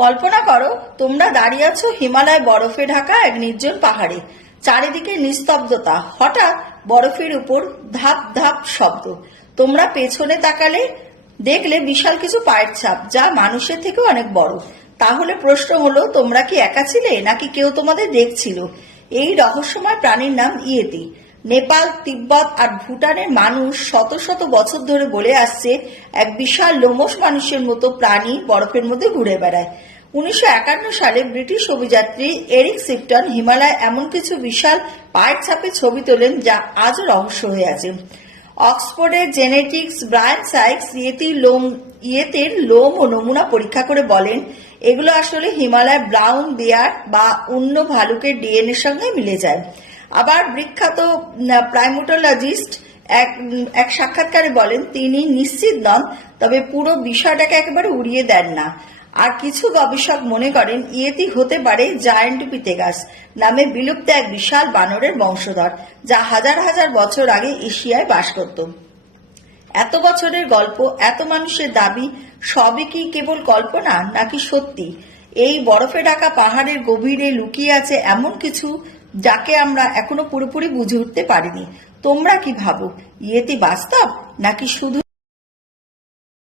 কল্পনা করো তোমরা দাঁড়িয়ে আছো হিমালয় বরফে ঢাকা এক নির্জন পাহাড়ে। চারিদিকে নিস্তব্ধতা। হঠাৎ বরফের উপর ধাপ ধাপ শব্দ। তোমরা পেছনে তাকালে দেখলে বিশাল কিছু পায়ের ছাপ, যা মানুষের থেকেও অনেক বড়। তাহলে প্রশ্ন হলো, তোমরা কি একা ছিলে নাকি কেউ তোমাদের দেখছিল? এই রহস্যময় প্রাণীর নাম ইয়েতি। নেপাল, তিব্বত আর ভুটানের মানুষ শত শত বছর ধরে বলে আসছে এক বিশাল লোমশ মানুষের মতো প্রাণী বরফের মধ্যে ঘুরে বেড়ায়। 1951 সালে ব্রিটিশ অভিযাত্রী এরিক সিপটন হিমালয় এমন কিছু বিশাল পায়ের ছাপে ছবি তোলেন, যা আজও রহস্য হয়ে আছে। অক্সফোর্ডের জেনেটিক্স ব্রায়ান সাইক্স ইয়েতের লোম ও নমুনা পরীক্ষা করে বলেন, এগুলো আসলে হিমালয় ব্রাউন বেয়ার বা অন্য ভালুকের ডিএনএর সঙ্গে মিলে যায়। আবার বিখ্যাত প্রাইমেটোলজিস্ট এক সাক্ষাৎকারে বলেন তিনি নিশ্চিত নন, তবে পুরো বিষয়টাকে একেবারে উড়িয়ে দেন না। আর কিছু গবেষক মনে করেন ইয়েতি হতে পারে জায়ান্ট পিথেগাস নামে বিলুপ্ত এক বিশাল বানরের বংশধর, যা হাজার হাজার বছর আগে এশিয়ায় বাস করত। এত বছরের গল্প, এত মানুষের দাবি, সবই কি কেবল কল্পনা নাকি সত্যি? এই বরফে ঢাকা পাহাড়ের গভীরে লুকিয়ে আছে এমন কিছু যাকে আমরা এখনো পুরোপুরি বুঝে উঠতে পারিনি। তোমরা কি ভাবো, ইয়েতি বাস্তব নাকি শুধু